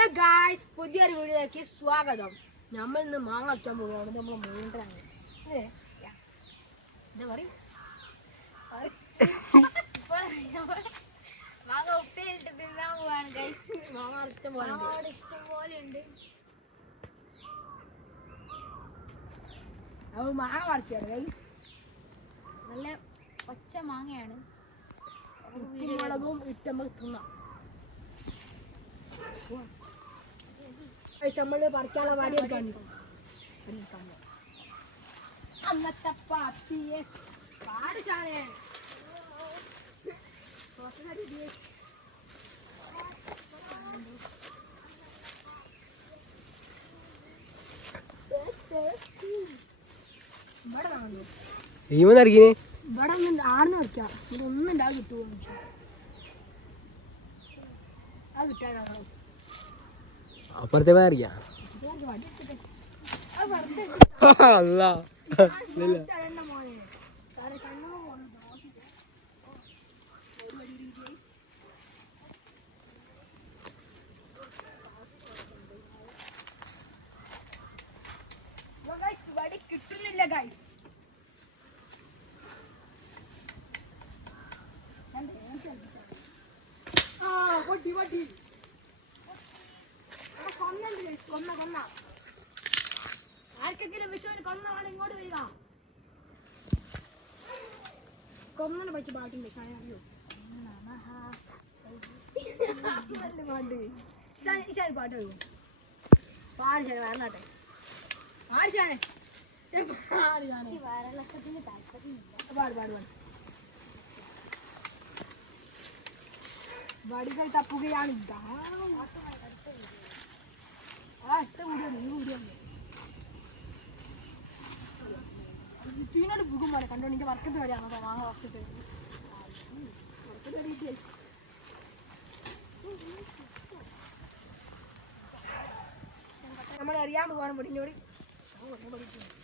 Hello guys പുതിയൊരു വീഡിയോയിലേക്ക് സ്വാഗതം. നമ്മൾ ഇന്ന് മാങ്ങ വയ്ക്കാൻ പോവുകയാണ്. നമ്മൾ മൂന്നരാണ് എന്താ പറയും? മാങ്ങ ഉപ്പയിലിട്ട് തിന്നാൻ പോവാണ് ഗൈസ് മാങ്ങ ഇഷ്ടം പോലെ ഇഷ്ടം പോലെ ഉണ്ട്. അപ്പോൾ മാങ്ങ പറിച്ചാണ് ഗൈസ് നല്ല പച്ച മാങ്ങയാണ്. മുളകും ഇട്ട് നമുക്ക് തിന്നാം. ഗൈസ് നമ്മൾ പറിക്കാനുള്ള വടി എടുക്കാൻ അന്നത്തെ പാത്തിയെ പാടിച്ചാണേ ഇവിടെ ഇവിടെ ഒന്നും ആടുന്ന് വെക്കാം ഇതൊന്നും ഉണ്ടാകും കിട്ടുമോ അത് കിട്ടാനാണോ അപ്പുറത്തെ മാറിയാ അല്ല കിട്ടുന്നില്ല ഗൈസ് ആ പൊട്ടി പൊട്ടി ആർക്കെങ്കിലും വിഷുവിന് കൊന്നവാണ് ഇങ്ങോട്ട് വരിക. കൊന്നനെ പറ്റി പാട്ടും ഷായ അറിയോ പാട്ട് ഇഷാൻ പാട്ട് അറിയോ പാട് ഷാൻ വരണട്ടെ പാട് ഷാനെ ഏ, പാട് പാട് പാട്. വടികൾ തപ്പുകയാണ്. ആ ഇട്ട വീഡിയോ ഈ വീഡിയോ. പോലെ കണ്ടോ എനിക്ക് വർക്കത്ത് വരെയാണോ മാങ്ങ വർക്കത്ത് വർക്കത്ത് വരെയിട്ട് നമ്മൾ അറിയാൻ പോകാൻ പൊടിഞ്ഞോടി ഓ എറിഞ്ഞോ ഒന്ന്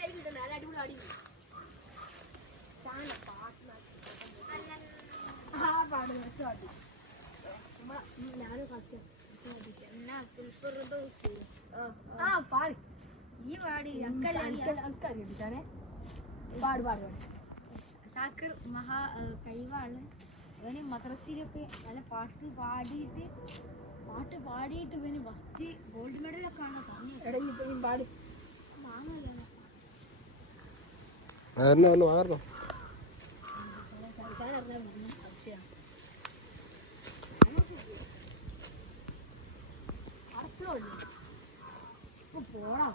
കൈ കിട്ടണ്ട നല്ല അടിപൊളി അടി ആ പാട്. ഈ പാടി അക്കല്ലേ അനക്കറിയാനെ പാട് പാട് പാട്. ഷാക്കിർ മഹാ കഴിവാണ്. അവന് മദ്രസയിലൊക്കെ നല്ല പാട്ട് പാടിയിട്ട് പാട്ട് പാടിയിട്ട് ഇവന് ഫസ്റ്റ് ഗോൾഡ് മെഡലൊക്കെ ആണ് തന്നത്. നീ പാടി.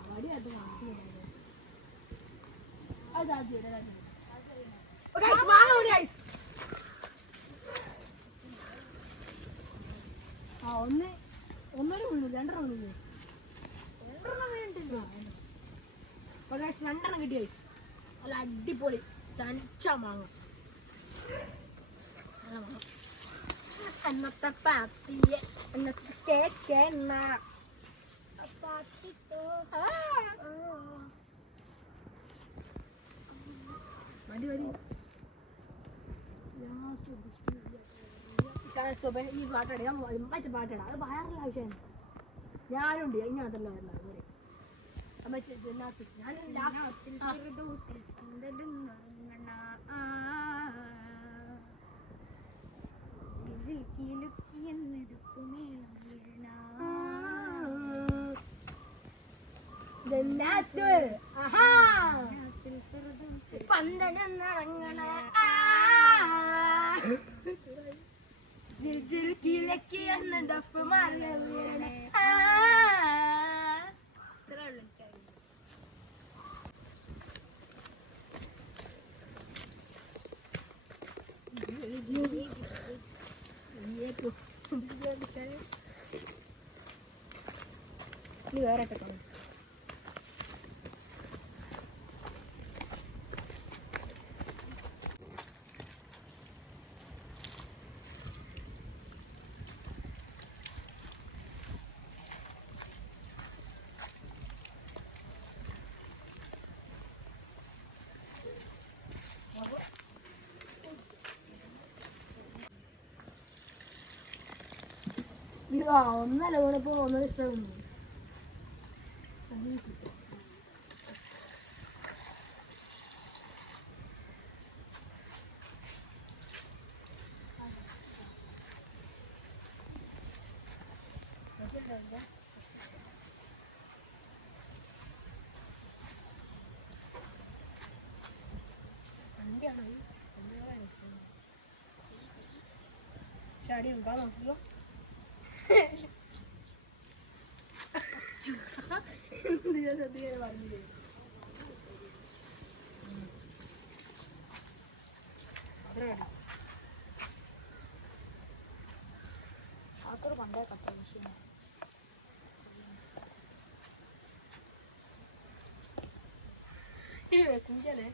വടി അത് ആ ഒന്ന് ഒന്നര വീണു രണ്ടെണ്ണം വീണു രണ്ടെണ്ണം വീണിട്ടില്ല രണ്ടെണ്ണം കിട്ടി guys. നല്ല അടിപൊളി. ചനച്ച മാങ്ങ. നല്ല മാങ്ങ. അന്നത്തെ പാത്തിയെ അന്നത്തെ കേക്കെണ്ണ ആ. മതി മതി. പാട്ടാണ് അത് ആവശ്യമാണ്. ഞാനുണ്ട്. ഇനി അതല്ല ഇവിടെ അമ്മ ഇതിനകത്ത് जिल जिल की ലക്കി എന്ന ദഫ് മാർഗം വേറെ ആ ഒന്നല്ല ഓണിപ്പോ ഒന്നര ഇഷ്ടം ഷാടി നോക്കാം നോക്കിയോ নিজের সাথে বাড়ি சாக்கர் பண்டைய கட்ட விஷயம் இல்லை குஞ்சலே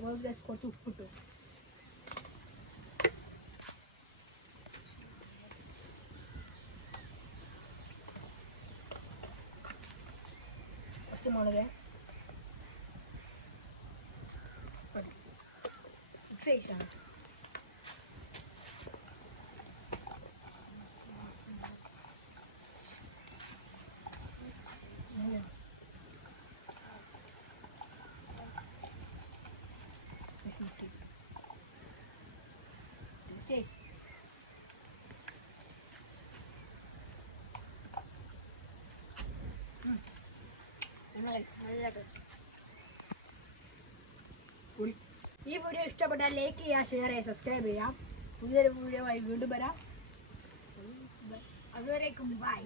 రోజు వేసుకోవచ్చు ఉప్పుట్టు ఫస్ట్ మొడగే మిక్స్ చేసాను ഈ വീഡിയോ ഇഷ്ടപ്പെട്ടാൽ ലൈക്ക് ചെയ്യുക ഷെയർ ചെയ്യുക സബ്സ്ക്രൈബ് ചെയ്യാം പുതിയൊരു വീഡിയോ ആയി വീണ്ടും വരാം. അതുവരേക്കും ബൈ